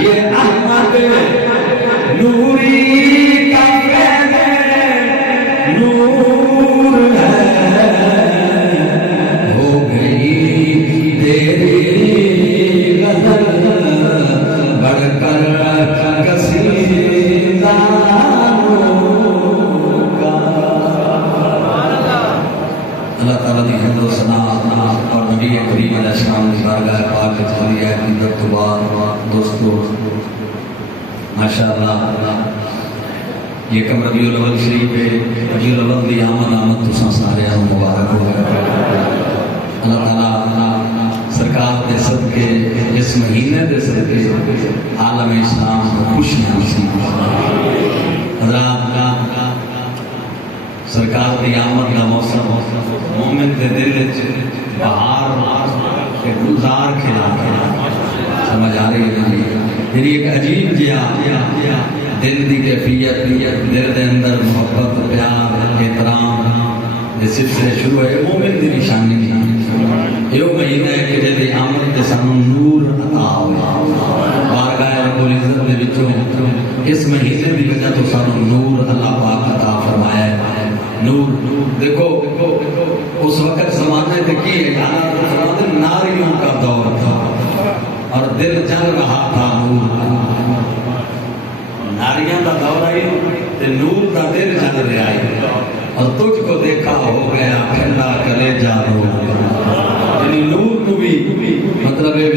یہ احمد نوری کا نور ہے، ہو گئی تیری غزل بڑھ کر کسیدہ کا۔ اللہ تعالیٰ نے حمد و ثنا اور نبی کریم علیہ السلام کی بارگاہ پاک میں ہے کہ دوستو ماشاءاللہ یہ کم ربیع الاول شریف ہے، ربیع الاول دی آمد تساں سارے مبارک ہو گئے۔ اللہ تعالیٰ سرکار دے صدقے اس مہینے دے صدقے عالم اسلام کو خوشیاں نصیب حضرات سرکار دی آمد کا موسم مومن دے دل وچ بہار کے گلزار کھلا سمجھ آ رہی ہے، یعنی ایک عجیب جہا دل دی کیفیت، دل دے اندر محبت پیار احترام یہ سلسلے شروع ہے، مومن دی نشانی یہ مہینہ ہے کہ جدی آمد تے سانو نور عطا ہوئے بارگاہ رب العزت دے وچوں اس مہینے دی وجہ تو سانو نور اللہ پاک عطا فرمایا ہے۔ نور دیکھو اس وقت زمانے تے کی ہے زمانے ناریوں کا دور تھا اور دل جل رہا تھا نور، ناریاں کا دور آئی تے نور کا دل جل رہا ہے اور تجھ کو دیکھا ہو گیا ٹھنڈا کلیجہ رو، یعنی نور کو بھی مطلب ہے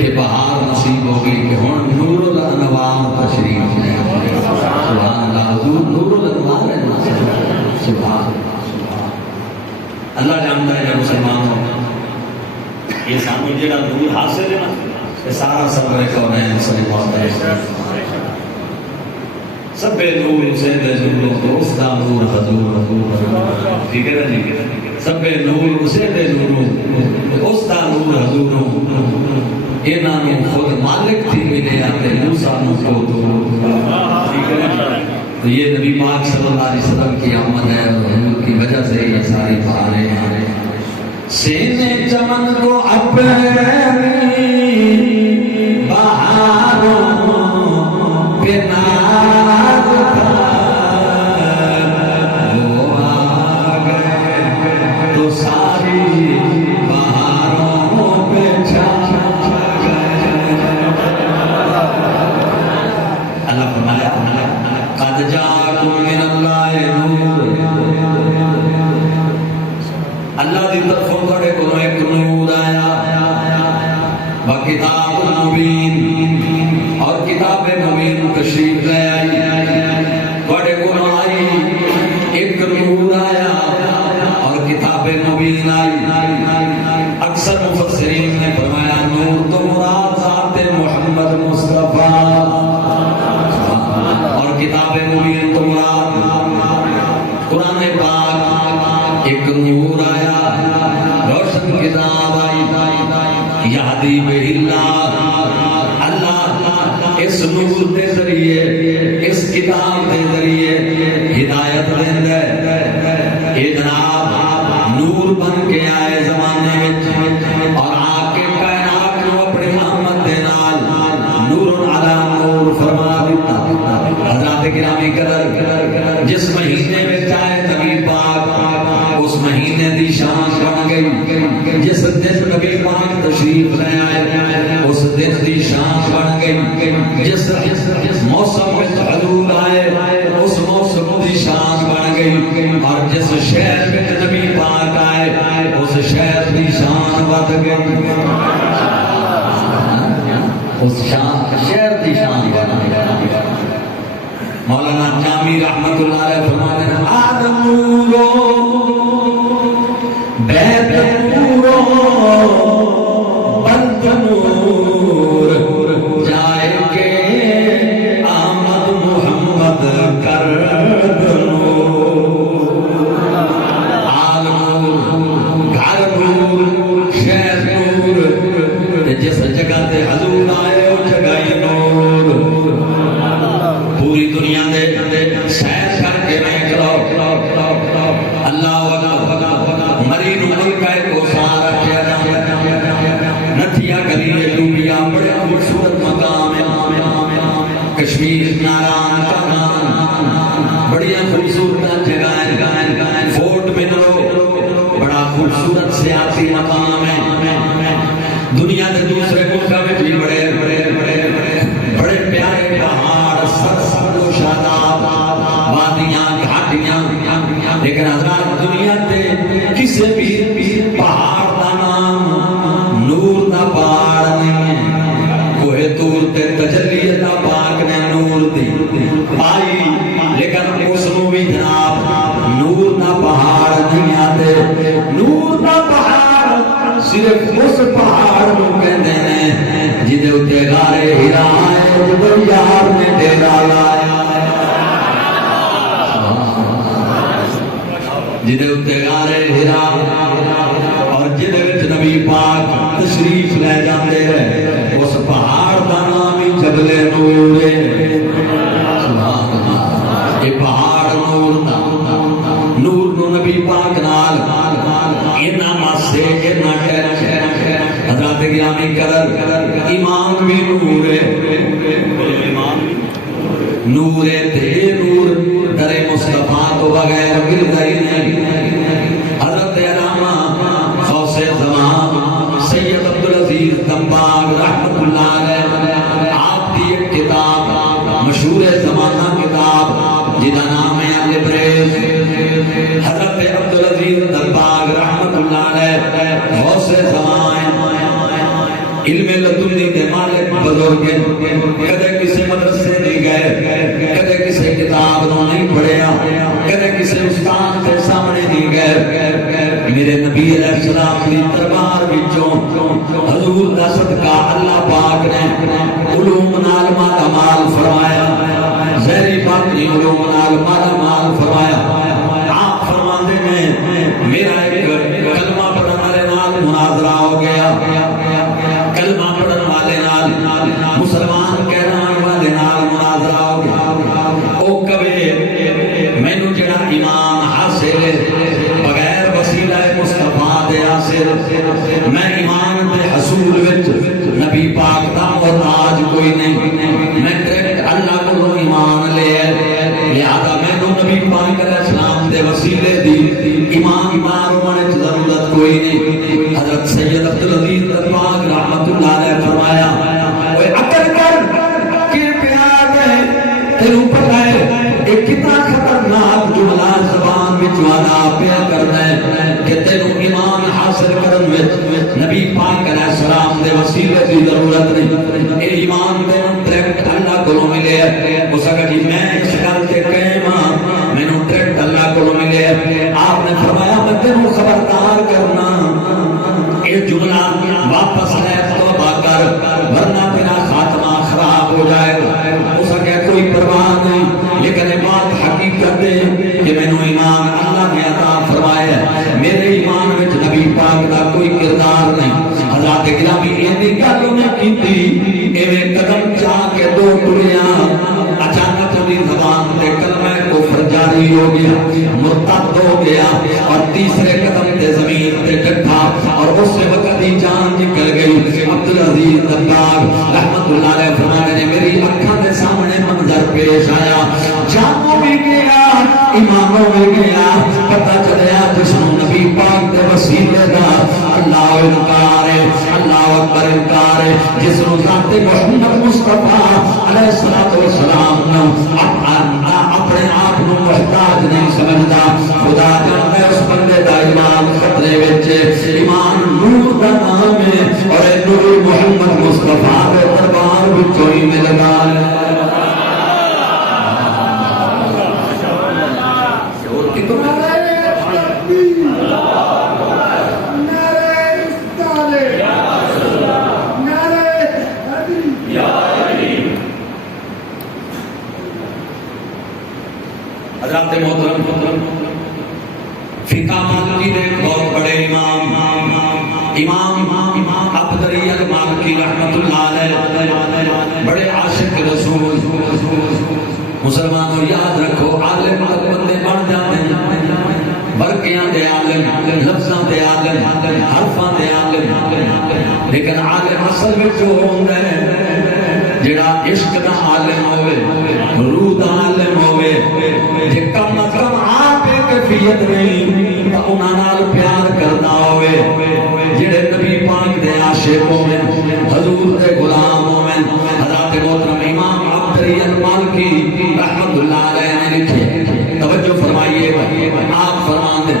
کہ بہار نصیب ہوگی کہ ہن نور الانوار تشریف ہے۔ سبحان اللہ، حضور نور الانوار ہے، سبحان اللہ جانتا ہے۔ مسلمانوں یہ سامنے جڑا نور حاصل ہے نا یہ سارا سبر کونین سے مولا ہے، سب نور سے نور دوست نور حضور، ٹھیک ہے نا جی، سب نور سے نور دوست نور حضور، انہاں نے خود مالک تھی ملے آتے موسیٰ نو کو ٹھیک ہے نا۔ تو یہ نبی پاک صلی اللہ علیہ وسلم کی آمد ہے اور حضور کی وجہ سے یہ ساری بہاریں ہیں۔ سینے چمن کو اپنی بہاروں کے ناز تھا، وہ آ گئے تو ساری بہاروں پہ چھا گئے۔ اللہ فرمایا قد جاءکم من اللہ نور، اللہ دی طرفوں تھوڑے کو ایک نور آیا، وکتاب مبین اور کتاب مبین تشریف لے آئی، تھوڑے کو آئی ایک نور آیا اور کتاب مبین آئی۔ اکثر مفسرین نے فرمایا نور تو مراد ذات محمد مصطفیٰ اور کتاب مبین تو مراد قرآن پاک۔ ایک نور آیا روشن کتاب آئی، یہدی بہ اللہ، اللہ اس نور کے ذریعے اس کتاب کے ذریعے ہدایت دیندا ہے۔ اے جناب نور بن کے آئے زمانے میں اور آ کے کائنات کو اپنی آمد دے نال نور علی نور فرما دیتا۔ حضرات گرامی قدر جس مہینے میں چاہے نبی پاک اس مہینے دی شان بن گئی، جس دن نبی پاک تشریف لے آئے اس دن دی شان بن گئی، جس موسم میں حضور آئے اس موسم دی شان بن گئی، اور جس شہر میں نبی پاک آئے اس شہر دی شان بڑھ گئی، اس شہر دی شان بڑھ گئی۔ مولانا جامی رحمت اللہ علیہ فرماتے ہیں آدم نورو بیت نورو بند نور، جائے کے آمد محمد کر نور، آل نور گھر نور شہر نور، جس جگہ تے حضور آئے اس جگہ ہی نور۔ پوری دنیا دے سیر کر کے میں کرو کشمیر ناران کا نام بڑی خوبصورت جگہ ہے، فورٹ منرو بڑا خوبصورت سیاسی مقام ہے، دنیا کے دوسرے ملکوں میں بھی بڑے بڑے بڑے بڑے پیارے پہاڑ، سرسبز و شاداب وادیاں گھاٹیاں، لیکن حضرات دنیا کے کسی بھی پہاڑ کا نام نور دا پہاڑ نہیں ہے، کوہ طور تے تجلی دا پاک نے نور دی پائی، لیکن اس نو بھی جناب نور دا پہاڑ نہیں آتے، نور دا پہاڑ صرف اس پہاڑ کو کہتے ہیں جدے اتے غارے ہرا ہے، جدے یار نے ڈیرا لایا، جدے اتے غارے ہرا اور جدے وچ نبی پاک تشریف لے جاندے ہیں، اس پہاڑ دا نام ہی جبل نور ہے، سبحان اللہ، یہ پہاڑ نور دا، نور نو نبی پاک نال اینا ماسے اینا ٹیچ، حضرات گرامی قدر ایمان بھی نور ہے، نور تے نور در مصطفیٰ تو بغیر گردا ہی نہیں، حضرت علامہ غوث زمان سید عبدالعزیز دمباغ رحمت اللہ علیہ، آپ کی ایک کتاب مشہور زمانہ کتاب جدا نام ہے البریز، حضرت عبدالعزیز دمباغ رحمت اللہ علیہ غوث زمان علم لدنی دے مالک بزرگ، کدے کسی مدرسے نہیں گئے، کدے کسی کتاب نو نہیں پڑھیا، کدے کسی استاد کے سامنے نہیں گئے، میرے نبی علیہ السلام کی دربار وچوں حضور دا صدقہ اللہ پاک نے علوم نال مالا مال فرمایا، زہری باقی علوم نال مالا مال فرمایا، آپ فرماندے میں میرا ایک کلمہ پڑھنے والے نال مناظرہ ہو گیا، کلمہ پڑھن والے نال مسلمان کہنا والے نال مناظرہ ہو گیا، او کبھی مینوں جڑا ایمان حاصل بغیر وسیلہ مصطفیٰ دے حاصل، میں ایمان دے حصول وچ نبی پاک دا محتاج کوئی نہیں، میں ڈائریکٹ اللہ کو ایمان لے لہذا مینوں نبی پاک علیہ السلام دے وسیلے دی ایمان دار ہونے کی ضرورت کوئی نہیں۔ حضرت سید عبدالعزیز دمباغ رحمت اللہ علیہ فرمایا، اوے عقل کر کہ پیار ہے تینوں پتہ ہے ایک کتنا خطرناک جملہ زبان وچ والا پیا کرنا ہے کہ تینوں ایمان حاصل کرن وچ نبی پاک علیہ السلام دے وسیلے دی ضرورت نہیں، اے ایمان تینوں ڈائریکٹ اللہ کو ملے ہے، اس کا کہ میں اس گل تے قائم ہاں مینوں ڈائریکٹ اللہ کو ملے ہے، آپ نے فرمایا میں تینوں خبردار کرنا اے جملہ واپس لے توبہ کر ورنہ تیرا خاتمہ خراب ہو جائے گا، اس کا کوئی پرواہ نہیں، لیکن بات حقیقت ہے کہ میں نے ایمان اللہ نے عطا فرمایا ہے، میرے ایمان وچ نبی پاک دا کوئی کردار نہیں، حضرات گرامی ایندی گل نے کیتی ایویں قدم چاہ کے دو ٹریاں اچانک دی زبان تے کلمہ کفر جاری ہو گیا، مرتد ہو گیا، اور تیسرے قدم تے زمین تے ڈٹھا اور اس وقت ہی جان نکل گئی۔ عبدالعزیز دمباغ رحمت اللہ علیہ فرمانے نے میری آنکھوں کے سامنے منظر پیش آیا، جانوں بھی گیا ایمانوں بھی گیا، پتہ چلیا جس نو نبی پاک دے وسیلے دا اللہ انکار ہے، اللہ اکبر انکار ہے، جس نو ذات محمد مصطفیٰ علیہ الصلوۃ والسلام نے اپنے آپ کو محتاج نہیں سمجھتا، خدا جانتا ہے اس بندے دا ایمان خطرے وچ، ایمان نور دا نام ہے اور نور محمد مصطفیٰ دے دربار وچوں ہی ملدا ہے۔ حضرات محترم فقہ مالکی دے بہت بڑے امام عبدالعلی المالکی رحمت اللہ علیہ بڑے عاشق رسول، مسلمانوں یاد رکھو عالم بندے بن جاتے ہیں، برقیاں دے عالم، لفظاں دے عالم، حرفاں دے عالم، لیکن عالم اصل میں جو ہوتا ہے جڑا عشق دا عالم ہوئے روح دا عالم ہوئے جے کم از کم آپ کیفیت نہیں تو انہاں نال پیار کرنا ہوئے جڑے نبی پاک دے عاشق ہوئے حضور دے غلام ہوئے حضرت محترم امام عبدالعزیز المالکی رحمت اللہ علیہ نے لکھے توجہ فرمائیے آپ فرمان دے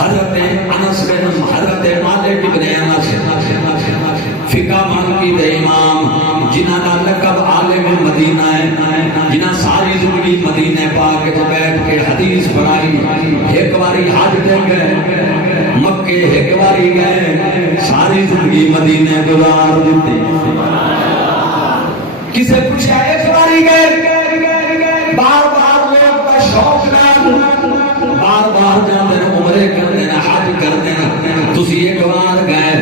حضرت انس بن حضرت مالک بن انس فقہ مالکی دے امام جنہاں دا لقب عالم مدینہ ہے جنہاں ساری زندگی مدینہ پاک وچ بیٹھ کے حدیث پڑھائی ایک باری حج تے گئے مکے ایک باری گئے ساری زندگی مدینہ گزار دیتی کسے پوچھا ایک باری گئے بار بار لوگ کا شوق بار بار جاندے عمرے کرتے ہیں حج کرتے ہیں تسی ایک بار گئے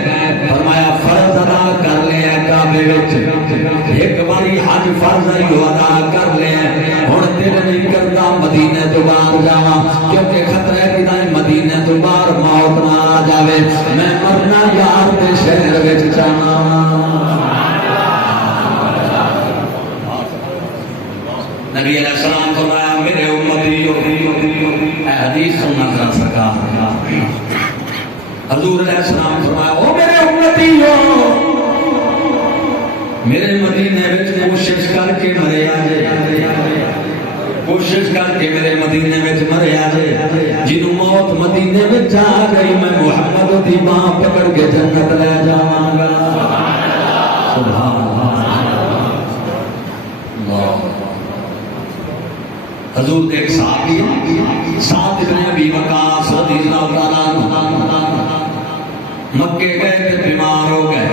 فرمایا فرض ادا کر لیا کعبے وچ ایک باری حج فرض ادا کر لیا ہن دل نہیں کرتا مدینے تو باہر جاواں کیونکہ خطرہ ہے کہ مدینے تو باہر موت نہ آ جاوے میں مرنا یار دے شہر وچ جاواں نبی علیہ السلام فرمایا میرے امتیوں اے حدیث سننا ذرا سرکار حضور علیہ السلام فرمایا او میرے امتیوں میرے مدینے وچ کوشش کر کے مرے آجے کوشش کر کے میرے مدینے وچ مرے آجے جنوں موت مدینے وچ آ گئی میں محمد دی باں پکڑ کے جنت لے جاواں گا سبحان حضور ایک صحابی سعد بن ابی وقاص رضی اللہ تعالیٰ عنہ مکے گئے تھے بیمار ہو گئے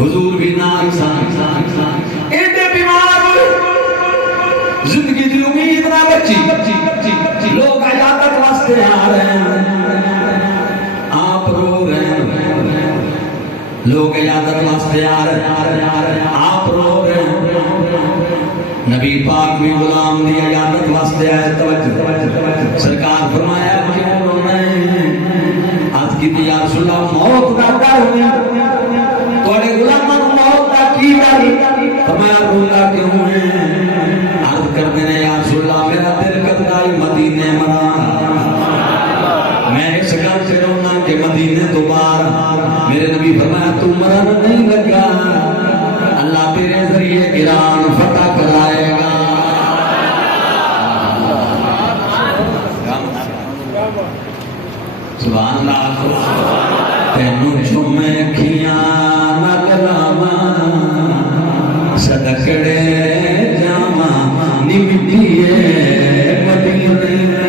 حضور بھی نال سان ایڈے بیمار ہوئے زندگی دی امید نہ بچی لوگ عیادت واسطے آ رہے ہیں آپ رو رہے ہیں لوگ عیادت واسطے آ رہے ہیں آپ رو رہے ہیں نبی پاک بھی غلام دی عیادت واسطے آئے توجہ سرکار فرمایا کیوں رونا ہے آج کی دی یا رسول اللہ موت دا ڈر ہوئی توڑے غلاماں موت دا کی ڈر فرمایا رونا کیوں ہے عرض کر دینے یا رسول اللہ میرا دل کرتا ہے مدینے مرا میں اس گھر سے رونا کہ مدینے تو باہر میرے نبی فرمایا تو مرن نہیں لگا اللہ تیرے ذریعے ایران فتح کرائے گا سبحان اللہ تینوں چومے کھیاں نہ کلاما صدقڑے جاما نمٹیے مدینے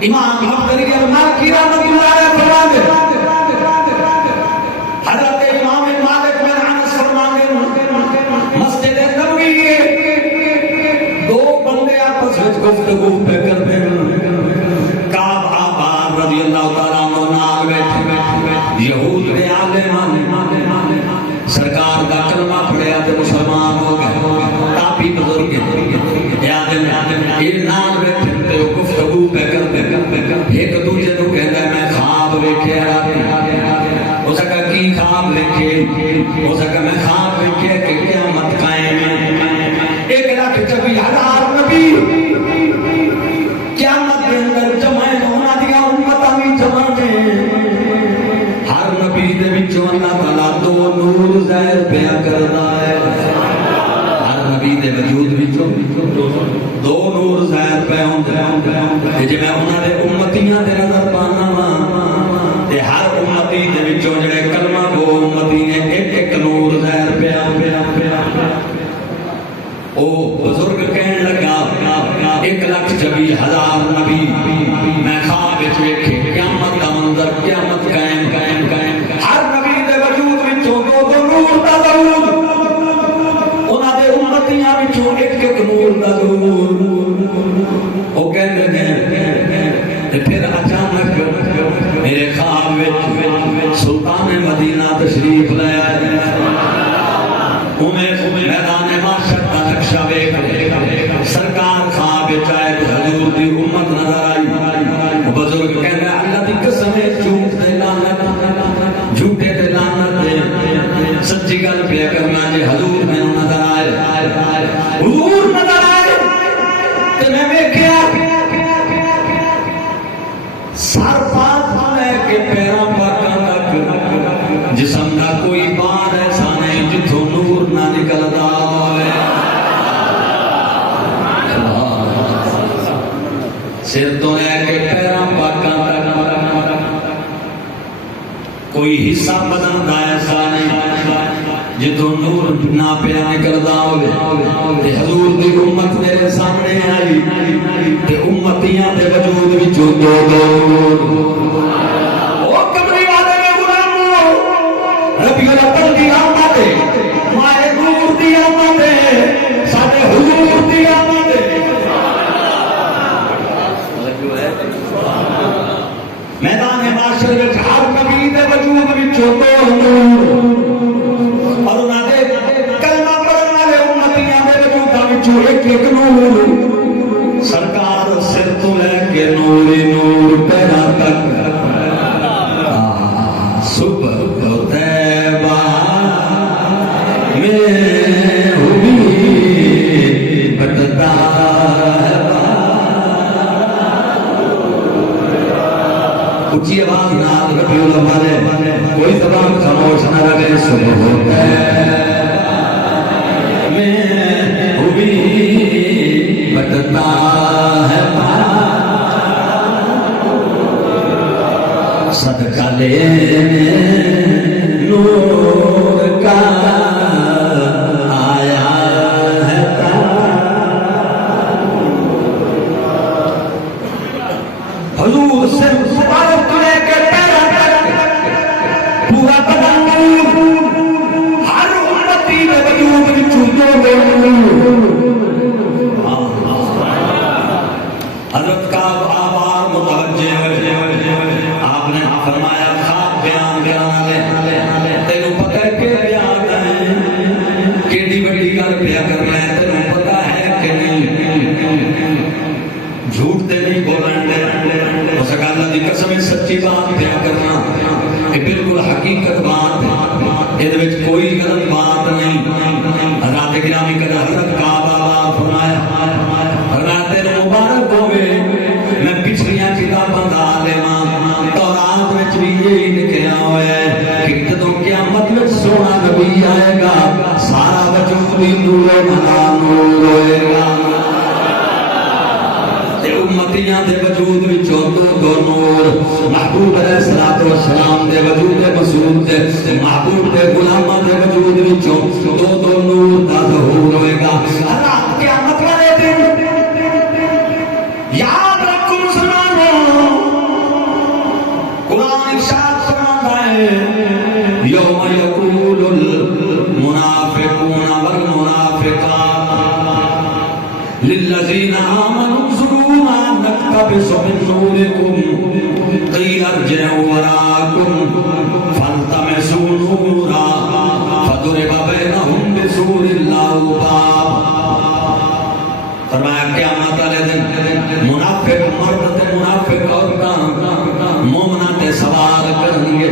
امام عبدالعزیز المالکی رحمۃ اللہ علیہ فرماتے حضرت امام مالک بن انس فرماتے مسجد نبوی دو بندے آپس میں گفتگو پہ کرتے ہیں کعب آباد رضی اللہ تعالیٰ عنہ نال بیٹھے یہود کے عالم سرکار کا کلمہ پڑھیا تو مسلمان ہو گئے کافی بزرگ یاد یہ نال بیٹھے تے گفتگو پہ کرتے ایک دوسرے کو کہتا ہے میں خواب دیکھے ہو سکا کی خواب دیکھے ہو سکا میں خواب دیکھے کہ قیامت قائم ہے 1,40,000 نبی قیامت کے اندر جمع ہونا دیا امت بھی جمع ہر نبی دے وچوں اللہ تعالیٰ دو نور ظاہر پیا کرنا ہے ہر نبی دے وجود وچوں دو نور ظاہر پہ ہوندے جے میں انہاں دے امتیاں دے نظر پانا وا تے ہر امتی دے وچوں جڑے کلمہ گو امتی نے ایک ایک نور ظاہر پیا او بزرگ کہن لگا 1,40,000 نبی میں خواب وچ ویکھے قیامت دا منظر قیامت قائم ہر نبی دے وجود وچوں دو نور دا ضرور انہاں دے امتیاں وچوں ایک ایک نور دا ضرور او کہندے ہیں تے پھر اچانک میرے خواب وچ سلطان مدینہ تشریف لے آئے میدان معاشر کا نقشہ ویکھ سرکار خواب وچ آئے حضور دی امت نظر آئی بزرگ بزرگ کہنا اللہ دی قسم ہے جھوٹ تے لعنت جھوٹے تے لعنت دے سچی گل پہ کرنا جے حضور مینوں نظر آئے حضور نظر آئے تے میں ویکھیا سر پاس لے کے پیراں پاکاں تک جسم دا کوئی بار ایسا نہیں جتھوں نور نہ نکلدا ہوئے سر تو لے کے پیراں پاکاں تک کوئی حصہ بدن دا ایسا نہیں جتوں نور نہ پیا نکلدا ہوئے تے حضور دی امت میرے سامنے آئی تے امتیاں دے وجود وچوں دو او کمری والے نے غلامو ربیع الاول دی آمد ہے ماہ نور دی آمد ہے ساڈے حضور دی آمد ہے میدان معاشر وچ ہر نبی دے وجود وچوں دو اور انہاں دے کلمہ پڑھن والے امتیاں دے وجوداں وچوں ایک ایک نور سرکار سر تو لے کے نور نور پیراں تک صبح کو طیبہ میں ہوئی بٹتا اچھی آواز نال ربیع الاول کوئی زبان خاموش نہ رہے صبح ہوتا ہے میں ہوئی بٹتا ہے صدقہ لینے نور کا آیا ہے حضور سے مبارک لے کے پیروں تک پورا بدن نور ہر امتی کے وجود وچوں دو حضرت کا آوار متوجہ ہوئے آپ نے فرمایا خواب بیان تینوں پتہ ہے کہ بیان ہے کیڑی بڑی گل پیا کرنا ہے تینوں پتہ ہے کہ نہیں جھوٹ تے نہیں بولن دے اس اللہ دی قسم سچی بات پیا کرنا کہ بالکل حقیقت بات یہ کوئی غلط بات نہیں حضرات گرامی کا حضرت کعبہ فرمایا حضرات مبارک ہوئے میں پچھلیاں کتاباں دا عالماں تورات وچ بھی یہی لکھیا ہوا ہے کہ جدوں قیامت وچ سونا نبی آئے گا سارا وجود بھی نور نور ہوئے گا امتیاں دے وجود وچوں دو نور محبوب علیہ الصلوۃ والسلام دے وجود مسعود دے محبوب دے غلاماں دے وجود وچوں دو نور دا ظہور ہوئے گا اللہ قیامت والے دن یاد رکھو مسلمانوں قرآن ارشاد فرماتا ہے یوم یقول المنافقون والمنافقات للذین آمنوا نقتبس من نوركم قيل ارجعوا وراءكم فالتمسوا نورا فضرب بينهم بسور له باب فرمایا قیامت والے دن منافق مرد تے منافق عورتاں مومناں تے سوال کرن گے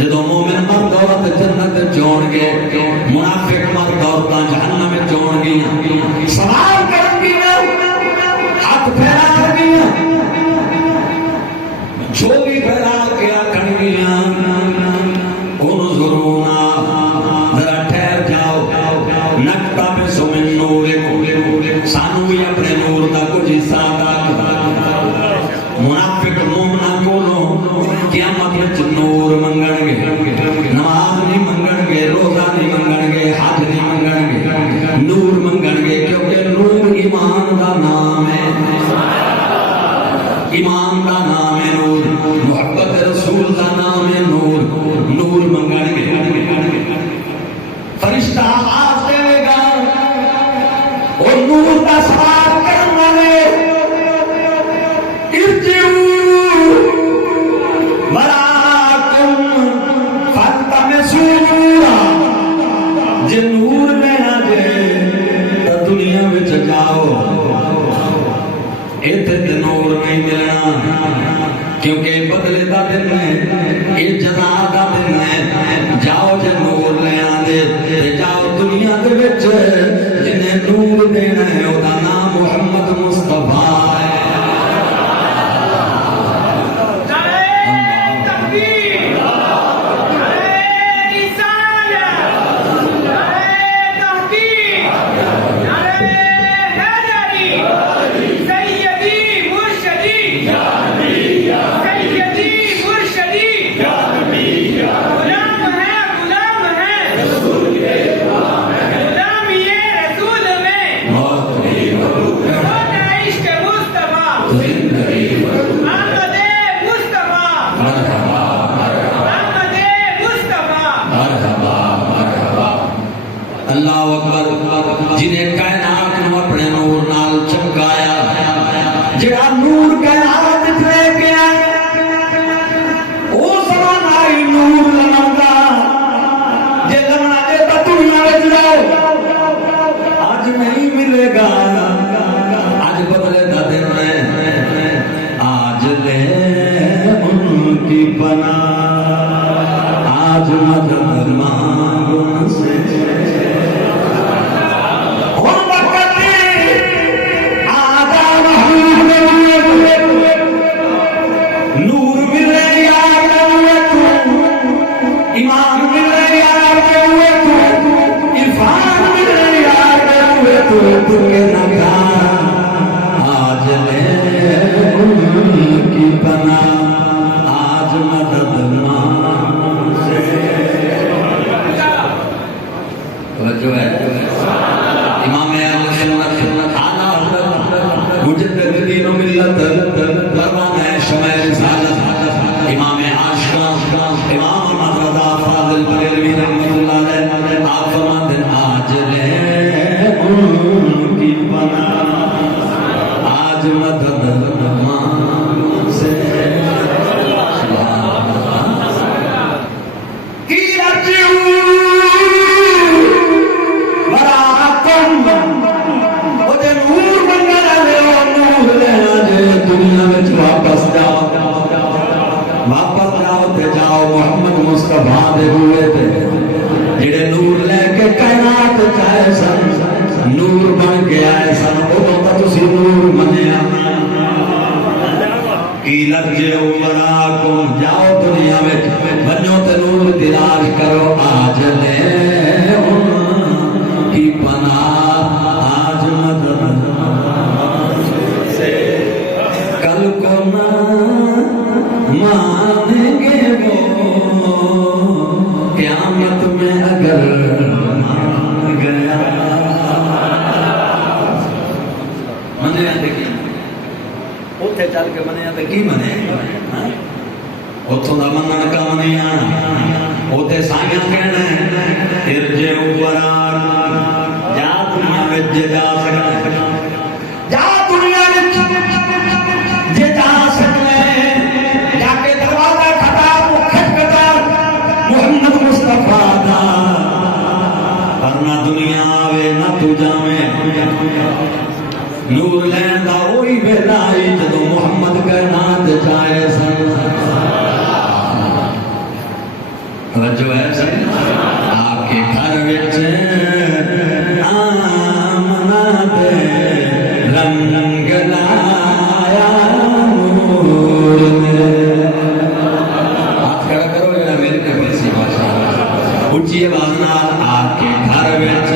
جدوں مومن مرد عورت جنت جون گے منافق مرد عورتاں جہنم وچ جون گیاں سوال کرن گیاں ہاتھ پھیلا چھوڑی پھیلا کے آکھن گیاں انظرونا ذرا ٹھہر جاؤ نقتبس من نورکم سانو بھی اپنے نور دا کچھ حصہ عطا منافق مومنا کولوں قیامت وچ نور منگن گے نماز نہیں منگن گے روزہ نہیں منگن گے حج نہیں منگن گے نور منگن گے کیونکہ نور ایمان دا نام ہے ایمان دا نام ہے نور محبت رسول دا نام ہے نور نور منگن گے فرشتہ آواز دے گا اور نور دا سوال کرن والے ارجعوا وراءکم فالتمسوا نورا جے نور لینا جے تا دنیا وچ جاؤ ایتھے تے نور نہیں ملنا کیونکہ بدلے دا دن ہے، یہ جزا دا دن ہے۔ جاؤ جے نور لے آندے تے جاؤ دنیا دے وچ جنہیں نور دینا ہے او دا نام محمد مصطفیٰ ہے۔ اللہ اکبر، جنہیں کائنات نو اپنے نور نال چمکایا، جڑا نور کائنات لے کے او زمانہ ہی نور لمندا، جے لمنا دے تو دنیا وچ جاؤ، اج نہیں ملے گا، اج بدلے دا دن ہے، آج لے ان کی پناہ، آج مدد مانگو ان سے۔ آج لے ان کی پناہ، آج مدد مانگ سے۔ توجہ ہے امام اہل سنت اعلیٰ حضرت مجدد دین و ملت پروانہ شمع رسالت امام عاشقان امام احمد رضا فاضل بریلوی رحمۃ اللہ علیہ، آپ فرماتے ہیں آج لے ان کی پناہ، آج مدد مانگ سے۔ واپس جاؤ تے جاؤ محمد مصطفیٰ دے ہوئے تے جڑے نور لے کے کائنات چاہے سن، نور بن کے آئے سن، ادوں تو تسی نور منیا۔ قیل ارجعوا وراءکم، جاؤ دنیا وچ بنو تے نور تلاش کرو، آج لے ان کی پناہ، آج مدد سے۔ کل کو نہ مانیں گے وہ قیامت میں اگر مان گیا۔ منیا تے کی اوتھے چل کے منیا تے کی منے، اتھوں دا منن کا منیا، اوتے سائیں کہنا ارجعوا وراءکم، جا دنیا وچ جا سکنا، جا دنیا وچ جے جا سکنا، جا کے دروازہ کھٹا کھٹکھٹا محمد مصطفیٰ دا، ورنہ دنیا آوے نہ تو جاویں، نور لین دا وہی ویلا ہے جدوں محمد کائنات چاہے سن۔ توجہ ہے سن، آپ کے گھر وچ آمنا دے رنگ لایا نور نے۔ ہاتھ کھڑا کرو یا میرے کو ایسی باشا اونچی آواز نال، آپ کے گھر وچ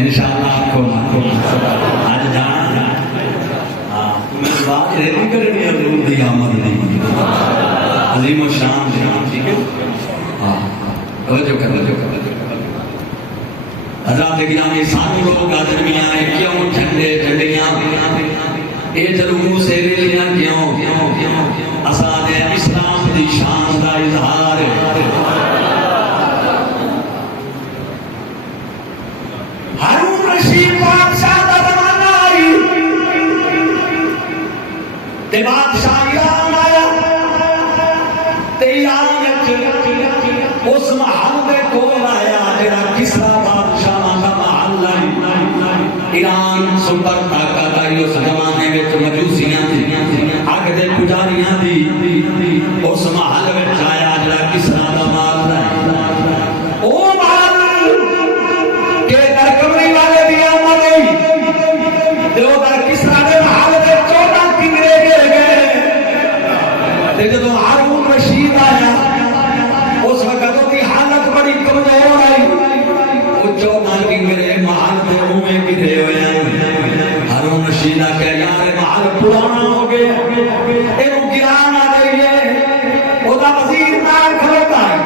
انشاءاللہ آپ کو آج جانا میں بات ریلی کرنی ہے ضرور دی آمد دی عظیم و شان ٹھیک ہے۔ ہاں توجہ کر حضرات گرامی ساتھیوں کا درمیان ہے کیوں جھنڈے جھنڈیاں اے جلوس سے ریلیاں کیوں اساد اسلام دی شان دا اظہار ہارون رشید بادشاہ دا زمانہ آئی تے بادشاہ ایران آیا تے ایران اس محل دے کول آیا جڑا کسرا بادشاہ دا محل ہے ایران سپر طاقت آئی اس زمانے وچ مجوسیاں تھی حق دے پجاریاں دی اس محل وچ آیا جڑا کسرا دا محل ہے او محل کے در کمری والے دی آمد گئی تے او در کسرا دے محل دے 14 کنگرے گر گئے تے جدوں ہارون رشید آیا اس وقت کی حالت بڑی کمزور آئی وہ 14 کنگرے محل دے اوے گرے ہوئے ہیں ہارون رشید کہ یار محل پرانا ہو گیا اینو گرانا چاہیے او دا وزیر نال کھڑوتا ہے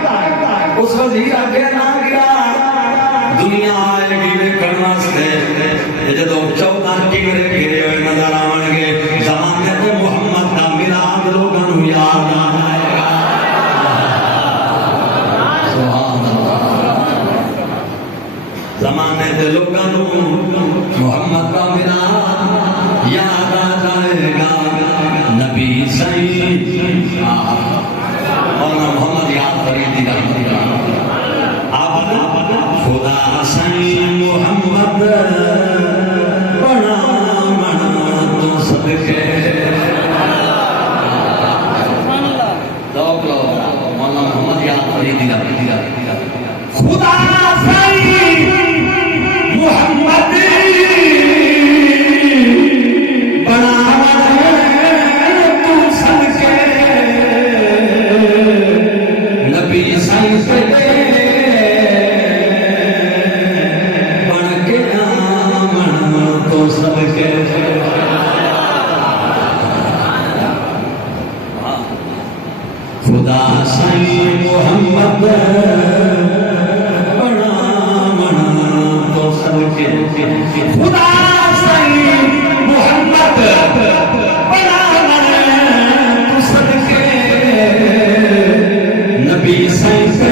اس وزیر آگے نہ گرا دنیا آئے گی دیکھن واسطے جدوں 14 کنگرے گرے ہوئے نظر آون گے زمانے تے محمد دا میلاد لوگاں نوں یاد آئے گا سبحان اللہ زمانے دے لوگاں نوں محمد دا میلاد یاد آ جائے گا نبی سید مولانا محمد یاد فریدی رحمۃ اللہ آپ خدا سید محمد بڑا منا تو صدقے مولانا محمد یاد فریدی رحمۃ اللہ خدا سید محمد خدا سید محمد بڑا منا تو سب کے خدا سید محمد بڑا منا تو سب کے نبی سید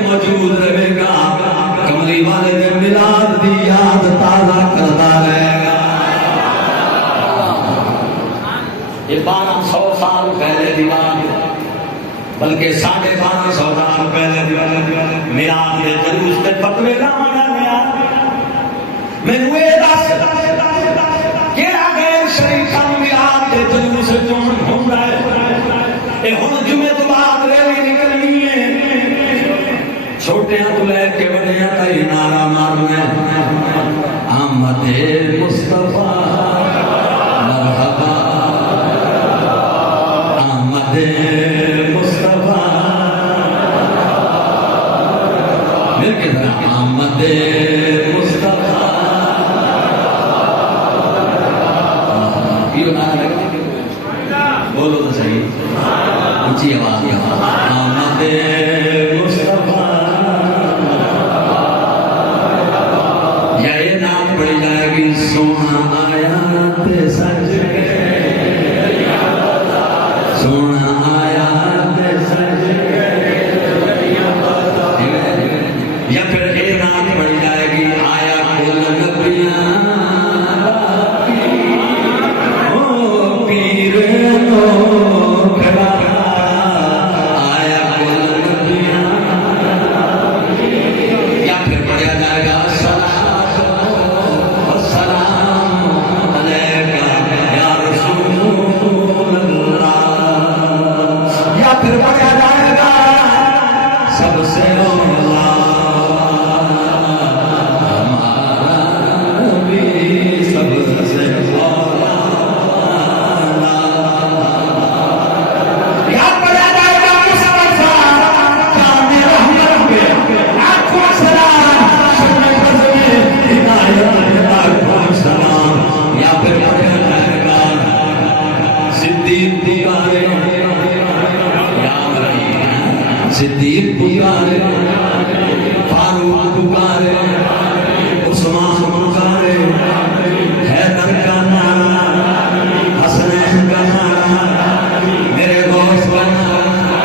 موجود رہے گا کملی والے دے میلاد دی یاد تازہ کرتا رہے گا یہ 1200 سال پہلے دی بات بلکہ 1250 سال پہلے دی بات میلاد دے جلوس تے فتوی نہ منیا مینوں اے دس کیڑا غیر شریعت میلاد دے جلوس چون ہوندا ہے اے ہن جمعے تو بعد ریلی نکلنی ہے چھوٹیاں تو لے کے بڑیاں تائی نعرہ مارنا احمد مصطفیٰ مرحبا احمد مصطفیٰ مل کے ذرا احمد مصطفیٰ یہ نعرہ بولو تو صحیح اونچی آواز احمد مصطفیٰ سونا آیا تے سج گئے سونا آیا صدیق پکارے فاروق پکارے عثمان پکارے حیدر کا نعرہ حسنین کا نعرہ میرے غوث کا نعرہ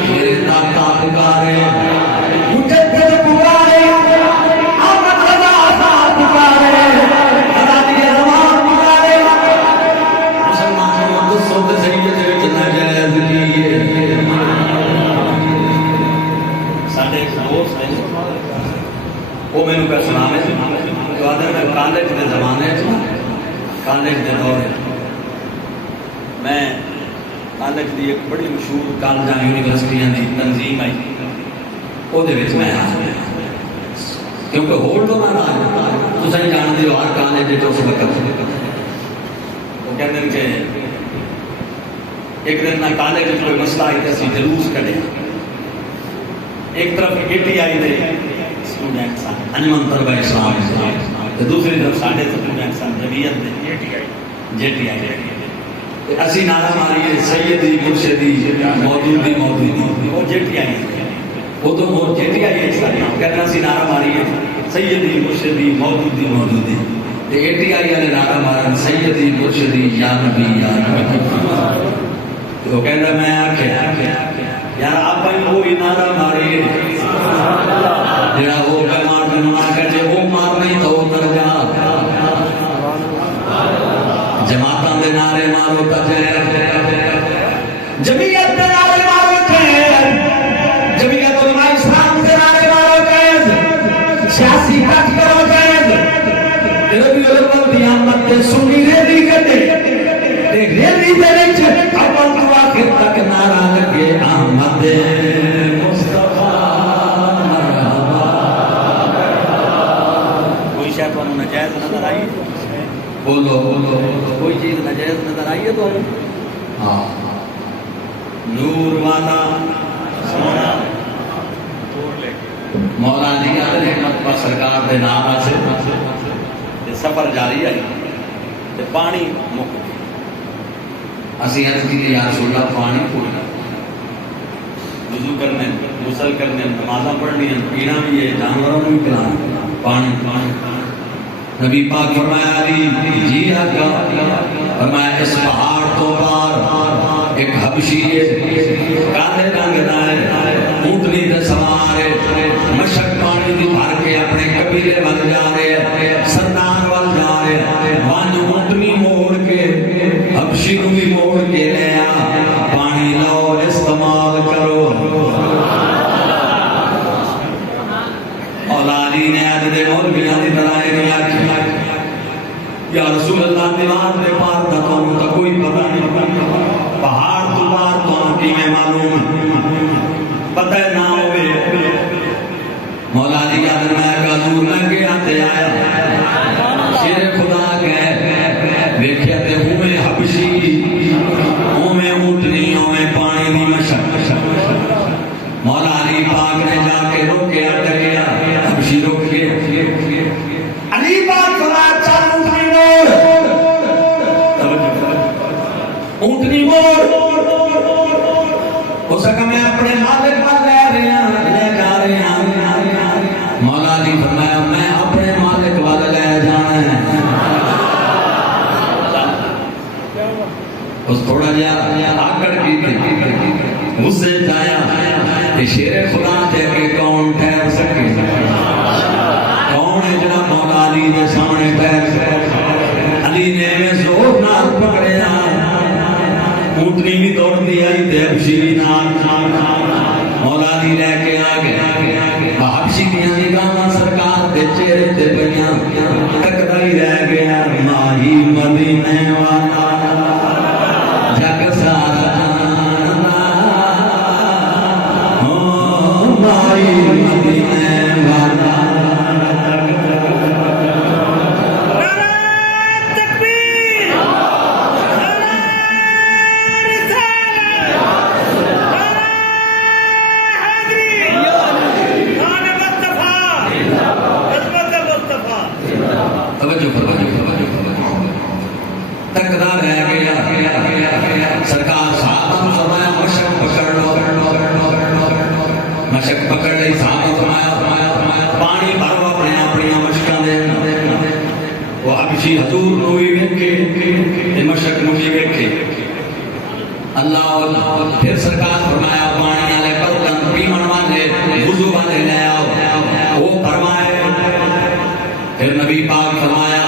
میرے داتا پکارے مجدد پکارے احمد رضا آزاد پکارے آزادی زمان پکارے مسلمانوں کو سود سید وچ ناجائز کیے ساڈے ایک دوست ہے وہ میں نے کہا سنانے جو آدھر میں کالج کے زمانے کالج کے دور میں کالج کی ایک بڑی مشہور کالجاں یونیورسٹیاں کی تنظیم آئی وہ میں کیونکہ ہور تو نہ تو صحیح جانتے ہو ہر کالج جو اس وقت وہ کہتے ہیں کہ ایک دن نہ کالج میں کوئی مسئلہ آئی تو اسی جلوس کھڑے ایک طرف ATI دے اسٹوڈنٹ سن انجمن طلبہ اسلام دوسری طرف ساڈے اسٹوڈنٹ سن جمعیت دے JTI اسی نعرہ ماریے سیدی مرشدی موجودی وہ JTI وہ تو JTI ہے ساری کہنا سی نعرہ ماریے سیدی مرشدی موجودی ATI والے نعرہ مارن سیدی مرشدی یا نبی تو کہنا میں آکھیا یار آپ وہی نعرہ ماریے جڑا وہ کلمہ جنوں آ کے وہ مار نہیں تو اتر جا جماعتاں دے نعرے مارو تا جمعیت دے نعرے مارو تے جمعیت علماء اسلام دے نعرے مارو تے سیاسی کٹ کرو تے ربی الاول دی آمد تے سنی ریلی کڈے تے ریلی دے وچ اول تو آخر تک نعرہ لگے احمد مصطفیٰ کوئی شے تو ناجائز نظر آئی بولو کوئی چیز ناجائز نظر آئی ہے تو ہاں نور والا سونا مولا علی احمد پر سرکار دے نام سے سفر جاری ہے پانی مک اسی عرض کی یا رسول اللہ پانی پوچھنا وضو کرنے غسل کرنے نمازاں پڑھنی پینا بھی ہے جانوروں کو بھی پلانا پانی نبی پاک فرمایا علی جی آقا فرمایا اس پہاڑ تو پار ایک حبشی ہے کالے رنگ دا ہے اونٹنی تے سوار ہے مشک پانی دی بھر کے اپنے قبیلے ول جا رہے سردار ول جا رہے وانو اونٹنی موڑ کے حبشی نو بھی موڑ کے لے آ پانی لو استعمال کرو علی نے عدد مولویاں دی طرح نہیں آکھی یا رسول اللہ دیوار دے پار دا تو کوئی پتہ نہیں پہاڑ تو پار تو کی میں معلوم پتہ نہ ہوئے مولا علی کا درمیان کا نور نہ گیا تے آیا شیر خدا گئے دیکھیا تے ہوئے حبشی ہوئے اونٹنی ہوئے پانی دی مشک مولا علی پاک نے جا کے روکیا ٹکیا حبشی روک کے علی پاک فرمایا چل اونٹنی موڑ ہو سکا میں اپنے مالک پر لے جا رہے ہیں مولا علی فرمایا میں اپنے مالک والے لے جانا ہے اس تھوڑا جا آکڑ کی غصے جایا کہ شیر خدا تے کہ کون ٹھہر سکے کون ہے جڑا مولا علی دے سامنے ٹھہر سکے علی نے میں زور نال پکڑیا اونٹنی بھی دوڑتی آئی تے حبشی بھی نال مولا علی لے کے آ گیا حبشی دیاں نگاہاں سرکار دے چہرے تے پئیاں تکدا ہی رہ گیا ماہی مدینے والا جگ سارا ماہی مدینے والا مشک پکڑ لئی صحابہ فرمایا پانی بھرو اپنی مشکاں دے وہ حبشی حضور کو بھی ویکھے مشک مجھے ویکھے اللہ پھر سرکار فرمایا پانی والے برتن پیمن والے وضو والے لے آؤ وہ فرمائے پھر نبی پاک فرمایا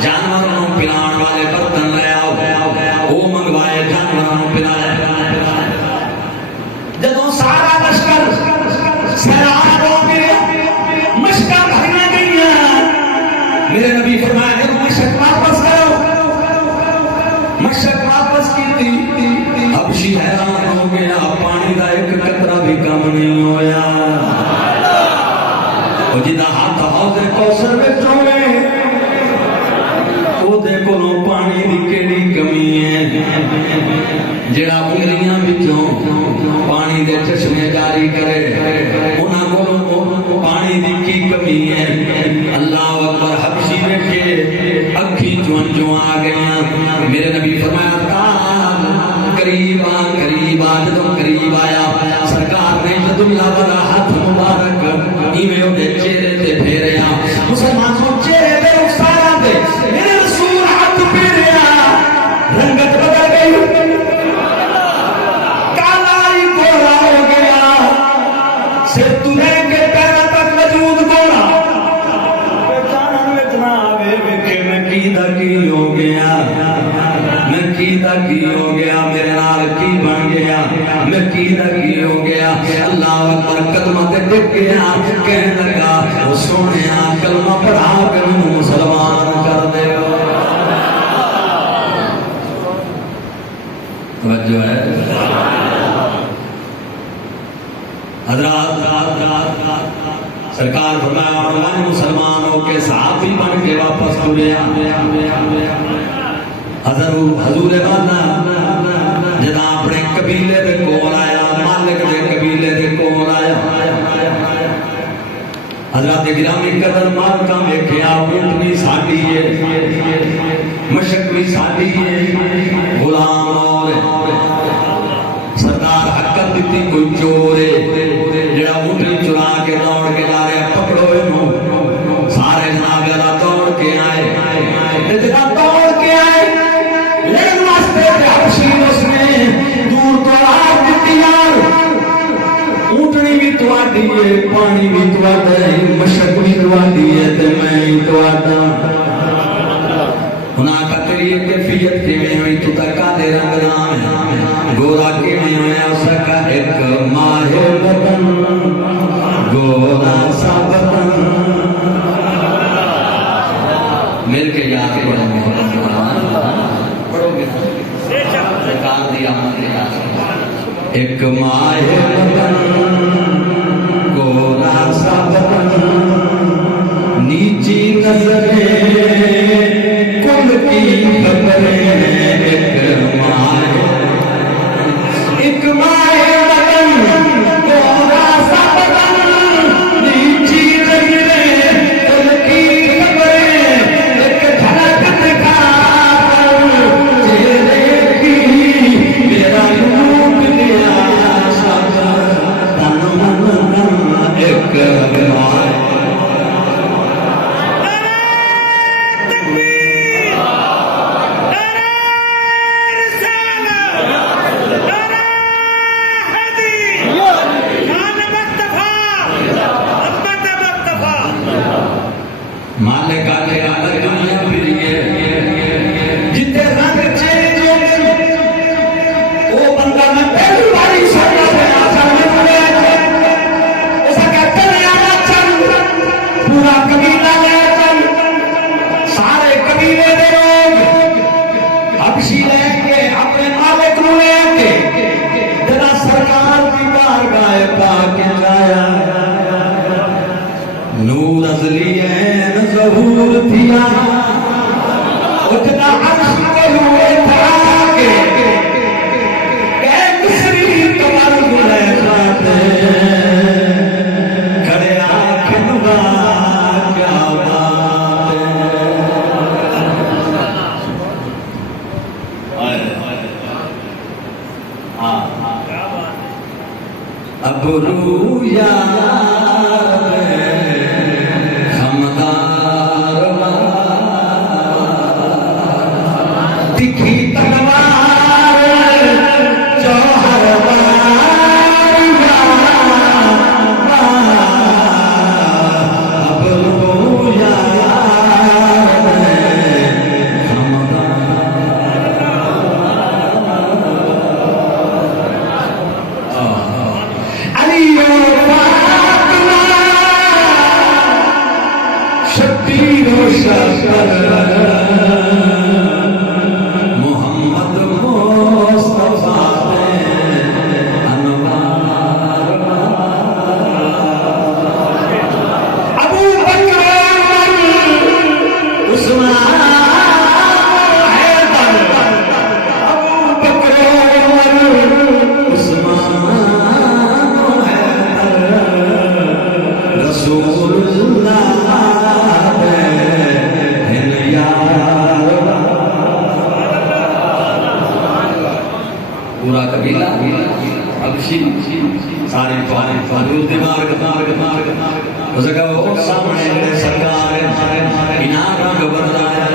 جانوروں پلان والے برتن لے آؤ وہ منگوائے جانوروں پلایا جدوں سارا لشکر سیراب ہو گیا مشکاں بھرنا گئیاں میرے نبی فرمایا جدوں مشک واپس کرو مشک واپس کی حبشی حیران ہو گیا پانی دا ایک قطرہ بھی کم نہیں ہویا وہ جدا ہاتھ حوض کوثر وچ ہوئے وہ دے کولوں پانی دی کیڑی کمی ہے جڑا انگلیاں وچوں پانی دے چشمے جاری کرے انہاں کولوں پانی دی کی کمی ہے اللہ اکبر حبشی ویکھے اکھی چوں آ گئیاں میرے نبی فرمایا قریب آ جدوں قریب آیا سرکار نے دنیا والا ہاتھ مبارک ایویں اودے چہرے تے پھیریا مسلمانوں چہرے تے رخساراں تے میرے رسول ہاتھ پھیریا رنگت بدل گئی کالا ہی گورا ہو گیا سر تو لے کے پیروں تک وجود گورا پہچان وچ نہ آوے ویکھے میں کی ہو گیا کی ہو گیا میرے نال کی بن گیا میں کی ہو گیا اللہ اکبر قدموں تے ٹک گیا کہنے لگا او سونیا کلمہ پڑھا کے مسلمان کر دے توجہ ہے حضرات سرکار فرمایا اور مسلمان ہو کے صحابی بن کے واپس ٹریا حضور والا جدا اپنے قبیلے دے کول آیا مالک دے قبیلے دے کول آیا حضرت گرامی قدر مالکاں ویکھیا اونٹ بھی ساڈی ہے مشک بھی ساڈی ہے غلام اور سردار حقت دتی کوئی چور ہے جڑا اونٹ چرا کے دوڑ کے لا رہا پکڑو اینو سارے جناب اللہ دوڑ کے آئے جدا دوڑ کے آئے لیکن واسطے پہ حبشی اس نے دور تو آگ دیتی یار اونٹنی بھی توڑی ہے پانی بھی توڑا ہے مشک بھی توڑی ہے تے میں بھی توڑا ہونا کتری کیفیت کے میں ہوئی تو تکا دے رنگ نام گورا کے میں ہویا سکا ایک ماہ بدن گورا سا بدن مل کے یاد کے بڑھیں ایک ماہ بدن گورا سا بدن نیچی نظریں کل کی خبریں ایک ماہ بدن گورا سا بدن نیچی نظریں کل کی خبریں ایک دھڑک دکھا نور ازلی ہے ظہور تھیا اتنا عرش کے ہوئے تھا کہ مصری کمر گلے کھاتے کھڑے آنکھن با کیا بات ابرو یار خمدار تکھی تلوار جوہر ابرو یار محمد مصطفیٰ انوار ابو بکر عثمان حیدر ابو بکر عثمان حیدر رسول اللہ پورا قبیلہ حبشی سارے دماغ اس کا وہ سامنے سرکار انعام رنگ بدلایا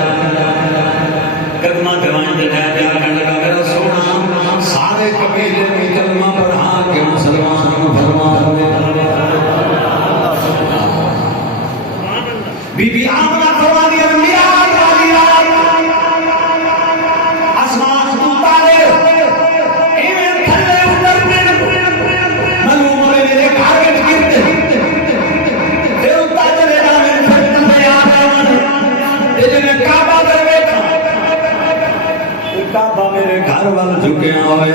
قدمہ جوان دکھایا جا کرنے کا میرا سونا سارے قبیلے میں کلمہ پڑھا کے مسلمان فرما بی بی آمنہ فرما دیا میرے گھر وال جھکے ہوئے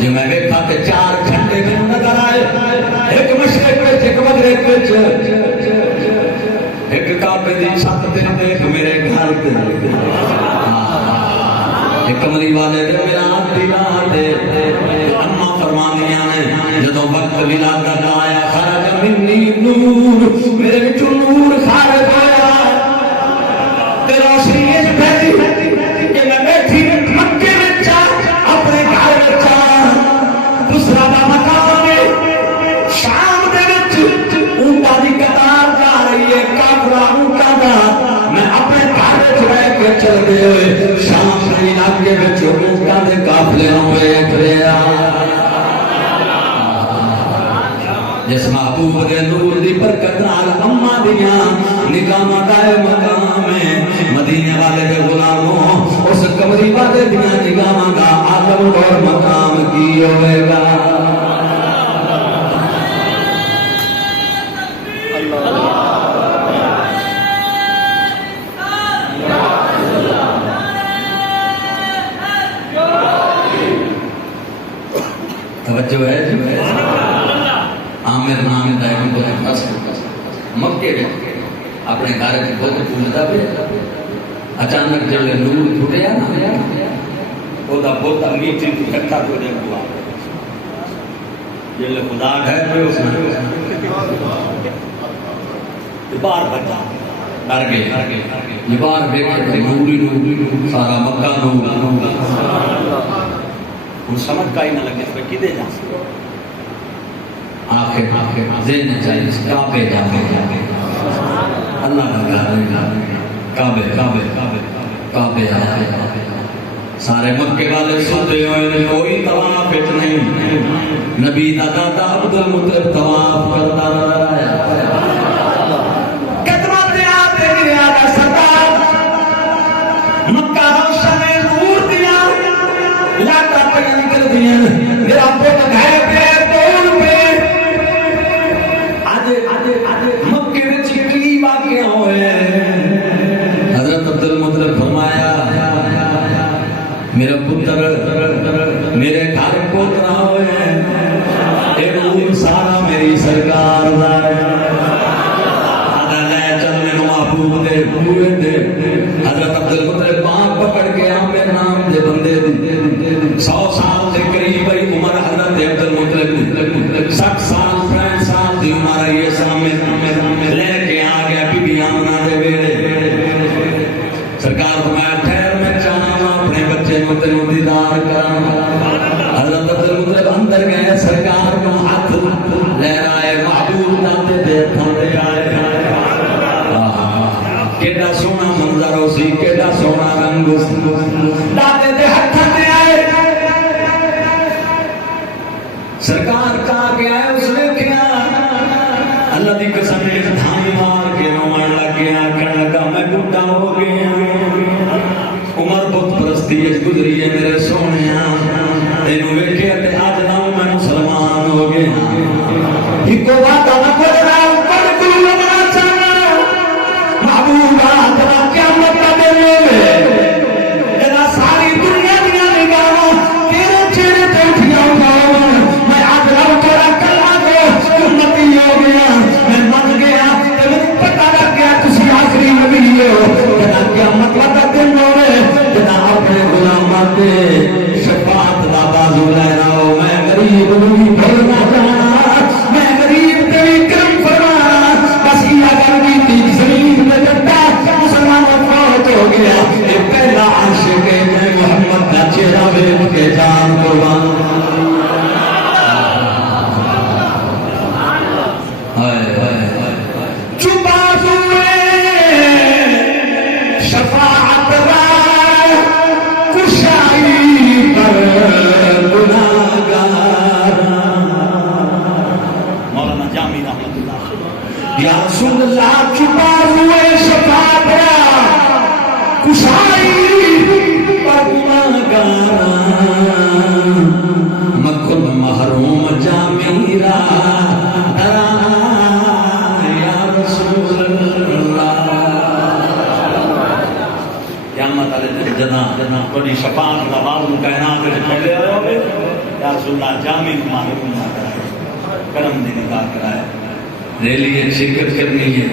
جو میں دیکھا کہ 4 جھنڈے نظر آئے ایک مشرق وچ ایک مغرب وچ ایک کعبے دی چھت تے دیکھ میرے گھر تے ایک کمری والے دے میرات دی رات اما فرمانیاں نے جدوں وقت ولادت آیا خرج منی نور میرے وچوں نور خارج ہویا تے روشنی اس پھیلی کہ میں بیٹھی مکے وچ اپنے گھر وچ دوسرا دا مقام ہے شام دے وچ اونٹاں دی قطار جا رہی ہے کافرہ اونٹاں دا میں اپنے گھر وچ رہ کے چل گئے ہوئے شام دے علاقے وچ اونٹاں دے قافلے نوں ویکھ رہا جس محبوب دے نور دی برکت نال اما دیاں نگاہاں دا مقام ہے مدینے والے دے غلاموں اس کمری والے دیاں نگاہاں دا عالم اور مقام کی ہوئے گا توجہ ہے عامر نام دا ایک بہت مکے میں اپنے گھر کی بہت پوجتا بھی اچانک جب نور ٹوٹیا نا وہ دا بہت میٹھی اکٹھا ہو جائے ہوا جب خدا ہے تو اس نے بار بچا ڈر گئے یہ بار دیکھے نوری سارا مکہ نور ان سمجھ کا ہی نہ لگے تو کدے جا آخر ذہن چاہیے کعبے جا کے اللہ کا کعبے کعبے سارے مکے والے سوتے ہوئے کوئی طواف نہیں نبی دا دادا عبد المطلب طواف کرتا نظر آیا قدمت آتے گریا کا سردار مکہ روشن نور دیا لاتا پہ نکل دیا میرا بہت گھر پہ دور پہ مکے میں چکلی واقع ہوئے حضرت عبد المطلب فرمایا میرا پتر میرے گھر پوترا ہوئے اے نور سارا میری سرکار دا آدھا لے چل میں محبوب دے پورے دے حضرت عبد المطلب پاک پکڑ کے عامر نام دے بندے دی 100 سال دے قریب بھائی عمر حضرت عبد المطلب 60 سال 65 سال دی عمر یہ سامنے لے کے آ گیا بی بی آمنہ دے بیڑے سرکار فرمایا ٹھہر میں چاہاں اپنے بچے کو تینوں دیدار کراں حضرت عبد المطلب اندر گئے سرکار گزری ہے میرے سونے تینوں ویکھے تے اج نہ میں مسلمان ہو گیا ایک وعدہ نہ کرنا پر کوئی نہ چاہنا محبوبہ تیرا قیامت کا دن ہوے اے ساری دنیا دی نگاہاں تیرے چہرے تے اٹھیاں میں اج رب تیرا کلمہ کو امتی ہو گیا میں من گیا تے مجھے پتہ لگ گیا تسی آخری نبی ہو قیامت کا دن ہوے اپنے غلاماں تے شفاعت دا بازو لے رہو میں غریب نہیں بھرنا چاہنا میں غریب تیری کرم فرما بس یہ اگر کی زمین میں جتا مسلمان فوت ہو گیا یہ پہلا عاشق ہے میں محمد کا چہرہ دیکھ کے جان قربان چھپا ہوئے شفاعت مولانا جامی رحمت اللہ یا رسول اللہ چھپا ہوئے شفاعت کشائی پر گناہگار مکن محروم جامی را یا رسول اللہ قیامت والے دن جنا بڑی شفاعت کا باب کائنات میں پہلے آئے ہوئے یا رسول اللہ جامع معلوم نہ کرائے کرم دی نگاہ کرائے ریلی شرکت کرنی ہے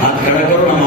ہاتھ کھڑا کرو نا